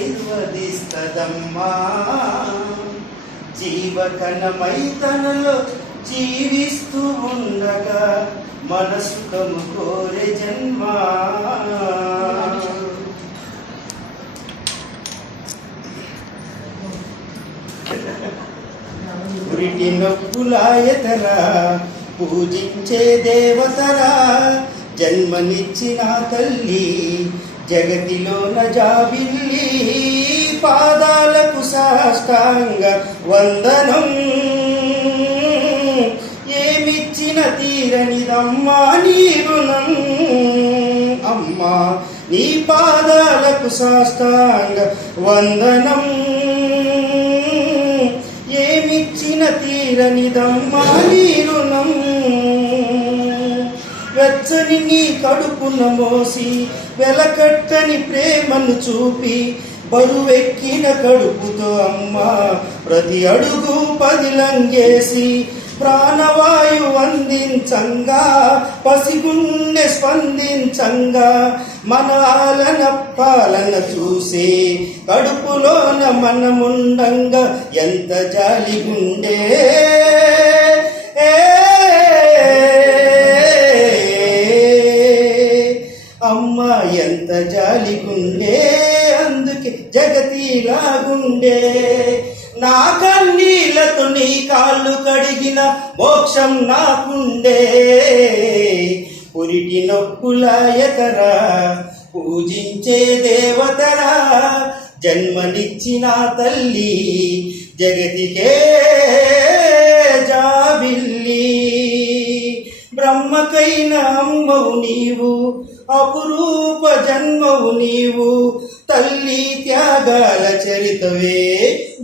ఆశీర్వదిస్తదమ్మా. జీవకణమై తనలో జీవిస్తూ ఉండగా మన సుఖము కోరే జన్మ. పురిటి నొప్పులాయతరా పూజించే దేవతరా, జన్మనిచ్చిన తల్లి జగతిలోన జాబిల్లి. పాదాలకు సాష్టాంగ వందనం, ఏమిచ్చిన తీరనిదమ్మా నీ రుణం. అమ్మా నీ పాదాలకు సాష్టాంగ వందనం, ఏమిచ్చిన తీరనిదమ్మా నీ రుణం. వెచ్చని నీ కడుపున మోసి వెలకట్టని ప్రేమను చూపి, బరువెక్కిన కడుపుతో అమ్మా ప్రతి అడుగు పదిలంగేసి, ప్రాణవాయు అందించంగా పసిగుండె స్పందించంగా, మన ఆలన పాలన చూసే కడుపులోన మనముండంగా ఎంత జాలిగుండే. అమ్మా ఎంత జాలిగుండే, అందుకే జగతిలాగుండే. నా కన్నీళ్లతో నీ కాళ్ళు కడిగిన మోక్షం నాకుండే. పురిటి నొప్పులాయతరా పూజించే దేవతరా, జన్మనిచ్చిన తల్లి జగతికే జాబిల్లి. బ్రహ్మకైన అమ్మవు నీవు, అపురూప జన్మవు నీవు. తల్లి త్యాగాల చరితవే,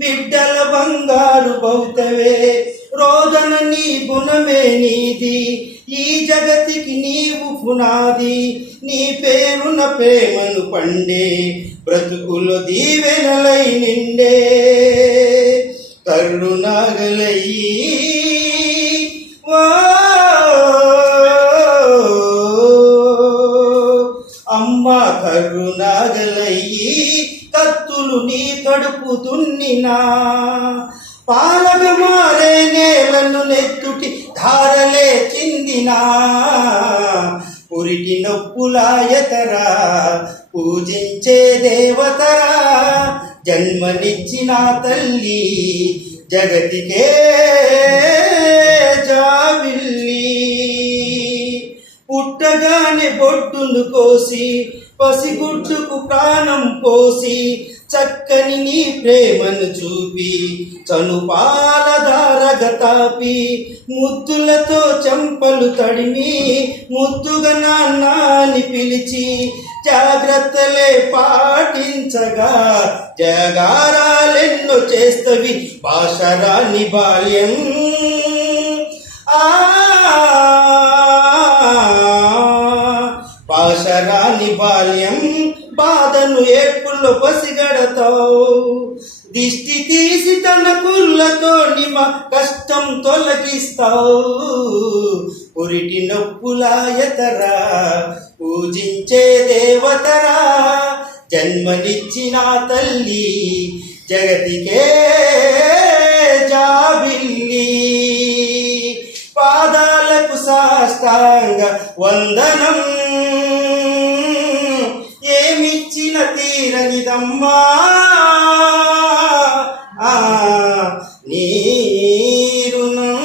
బిడ్డల బంగారు బౌతవే. రోజన నీ గుణమే నీది, ఈ జగతికి నీవు పునాది. నీ పేరున ప్రేమను పండే, బ్రతుకులో దీవెనలై నిండే. కరుణాగలయ్యి అమ్మా కరుణాగలయ్యి, కత్తులు నీ కడుపు దున్నినా. పాలగ మారే నేలను నెత్తుటి ధారలే చిందినా. పురిటి నొప్పులాయతరా పూజించే దేవతరా, జన్మనిచ్చిన తల్లి జగతికే జాబిల్లి. పుట్టగానే బొట్టును కోసి పసిగుడ్డుకు ప్రాణం పోసి, చక్కని నీ ప్రేమను చూపి చనుపాలధారగ తాపి, ముద్దులతో చెంపలు తడిమి ముద్దుగా నాన్నని పిలిచి, జాగ్రత్తలే పాటించగా జగారాలెన్నో చేస్తవి భాషరాని బాల్యం. భాషరాని బాల్యం బాధను ఏడ్పుల్లో పసిగడతావు. దిష్టి తీసి తన కుర్లతో నిమ కష్టం తొలగిస్తావు. పురిటి నొప్పులాయతరా పూజించే దేవతరా, జన్మనిచ్చిన తల్లి జగతికే జాబిల్లి. పాదాలకు సాష్టాంగ వందనం, ఏమిచ్చిన తీరనిదమ్మా నీ రుణం.